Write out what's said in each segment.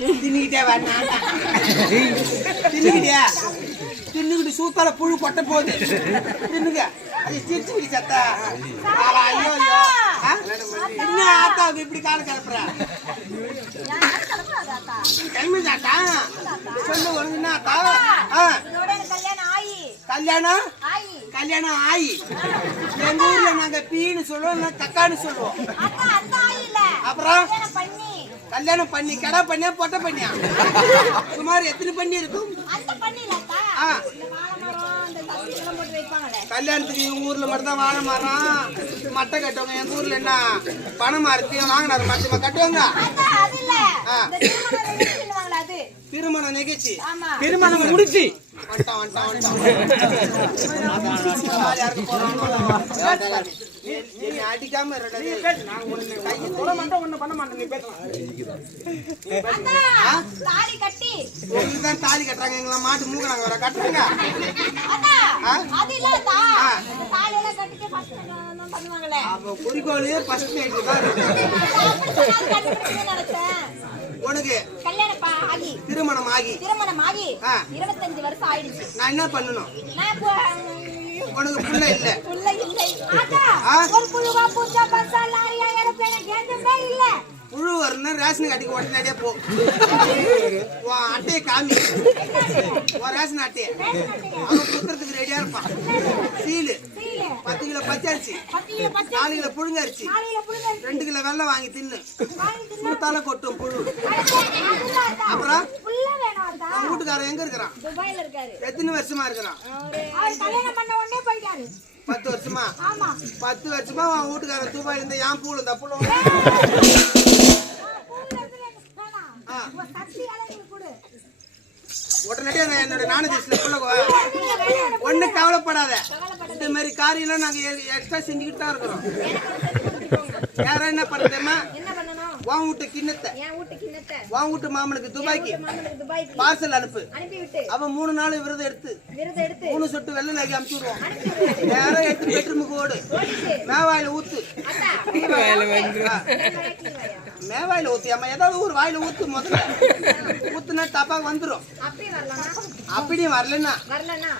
தின்னுக்கிட்டே வேணாண்டா தின்னுக்கிட்டே சூத்தால புழு கொட்ட போகுது. தின்னுங்க அது சிரிச்சு பிடி சத்தா ஐயோ? என்ன ஆத்தாவுக்கு இப்படி கால கிளப்புற. கிளம்பி தாத்தா. சொல்லு ஒழுங்கு என்ன ஆத்தா? ஆ. இதோட எனக்கு கல்யாணம்? ஆயி கல்யாணம் ஆயி. எங்க ஊர்ல நாங்க பீன்னு சொல்லுவோம் இல்ல கக்கான்னு சொல்லுவோம். அப்புறம்? கல்யாணம் பண்ணி கடை பண்ணியா பொட்டை பண்ணியா? சுமார் எத்தனை பண்ணி இருக்கும்? கல்யாணத்துக்கு இவங்க ஊர்ல மட்டும் தான் வாழை மரம். மட்டை கட்டுவாங்க. எங்க ஊர்ல என்ன? பணம் மரத்தையும் வாங்கினாரு. மரத்தையுமா கட்டுவாங்க. திருமண நிகழ்ச்சி ஆமா. திருமணம் முடிச்சு வந்துட்டான் வந்துட்டான் வந்துட்டான். நீ அடிக்காம ஒண்ணும் பண்ண மாட்டேன். நீ பேசலாம் தாலி கட்டி. தான் தாலி கட்டுறாங்க. எங்களை மாட்டு மூக்குறாங்க வர கட்டுறாங்க? அது இல்ல தாலி எல்லாம் கட்டிட்டு ஃபர்ஸ்ட் பண்ணுவாங்களே. அப்ப குறிக்கோள் ஃபர்ஸ்ட் தான் உனக்கு கல்யாணம் ஆகி. திருமணம் ஆகி. திருமணம் ஆகி. இருபத்தஞ்சு வருஷம் ஆயிடுச்சு. நான் என்ன பண்ணணும்? உனக்கு புள்ள இல்ல. புள்ள இல்லை? ஒரு புழுவா பூச்சா பஸ்ஸா லாரியா ஏரோப்ளேன் எதுவுமே இல்ல. புழு வரணும் ரேஷன் கடைக்கு உடனடியே போ. உன் அட்டையை காமி. உன் ரேஷன் அட்டையை. அவன் குத்துறதுக்கு ரெடியா இருப்பான். சீலு. பத்து கிலோ பச்சரிசி. நாலு கிலோ புழுங்கரிசி. ரெண்டு கிலோ வெள்ளம் வாங்கி தின்னு. கொடுத்தால கொட்டும் புழு. அப்புறம்? வீட்டுக்காரன் எங்க இருக்கிறான்? எத்தனை வருஷமா இருக்கிறான்? பத்து வருஷமா? பத்து வருஷமா உன் வீட்டுக்காரன் துபாய் இந்த ஏன் பூல் இந்த இருந்து கொடு. உடனடியே நான் என்னோட நானதிஷ்ல புள்ள. ஒன்னும் கவலைப்படாத. இந்த மாதிரி காரியம்லாம் நாங்க எக்ஸ்ட்ரா செஞ்சுக்கிட்டு தான் இருக்கிறோம். எனக்கு ஒரு செஞ்சு கொடுத்துக்கோங்க. யாரா என்ன பண்ணுறேமா உன் வீட்டு கிண்ணத்தை. என் வீட்டு மாமனுக்கு துபாய்க்கு. மாமனுக்கு துபாய்க்கு பார்சல் அனுப்பு. அனுப்பி விட்டு அவன் மூணு நாள் விரதம் எடுத்து. விருதை எடுத்து. மூணு சொட்டு வெள்ளை நகை அமுச்சு விடுவான் அனுப்பி விட்டு நேரம் எடுத்து பெட்ரூமுக்கு ஓடு. மேவாயில ஊத்து. மேவாயில ஊத்து. அம்மா ஏதாவது ஒரு வாயில ஊத்து முதல்ல. ஊத்துனா தப்பா வந்துரும். அப்படி வரலனா அப்படியும் வரலன்னா வரலனா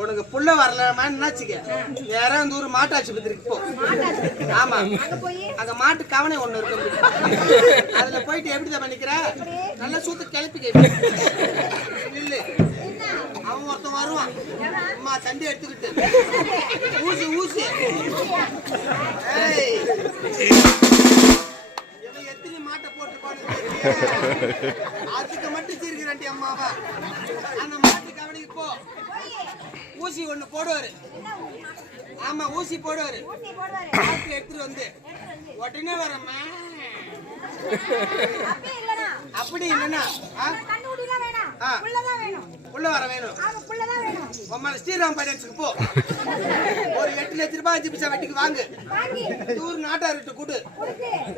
உனக்கு புள்ள வரலமா என்னாச்சுக்க நேரம் அந்த ஊர் மாட்டு ஆஸ்பத்திரிக்கு போ. ஆமா. அங்க போய் மாட்டு கவனை ஒண்ணு இருக்கும். அதுல போயிட்டு எப்படி தான் பண்ணிக்கிற? நல்லா சூத்து கிளப்பி கேட்டு இல்ல அவன் ஒருத்தன் வருவான். அம்மா தண்டி எடுத்துக்கிட்டு. ஊசி ஊசி. ஏய். எத்தனை மாட்டை போட்டு அதுக்கு மட்டும் சிரிக்கிறாண்டி அம்மாவா. அந்த மாட்டு கவனிக்கு போ. ஊசி ஒண்ணு போடுவாரு. ஆமா ஊசி போடுவாரு. ஊசி போடுவாரு எடுத்துட்டு வந்து உடனே வரம்மா. அப்படி இல்லனா அப்படி இல்லைன்னா உள்ள வர வேணும். ஆமா புள்ளதான் வேணும் உம்மால ஸ்ரீராம் பைனான்ஸுக்கு போ. ஒரு எட்டு லட்ச ரூபாய் அஞ்சு பைசா வட்டிக்கு வாங்கு. வாங்கி தூர் நாட்டார்கிட்ட கொடு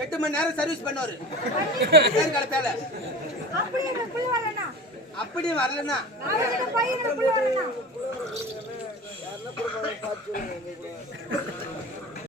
எட்டு மணி நேரம் சர்வீஸ் பண்ணுவாரு. பேர் கலப்பேல. அப்படி வரலன்னா புள்ள வரலனா வரலன்னா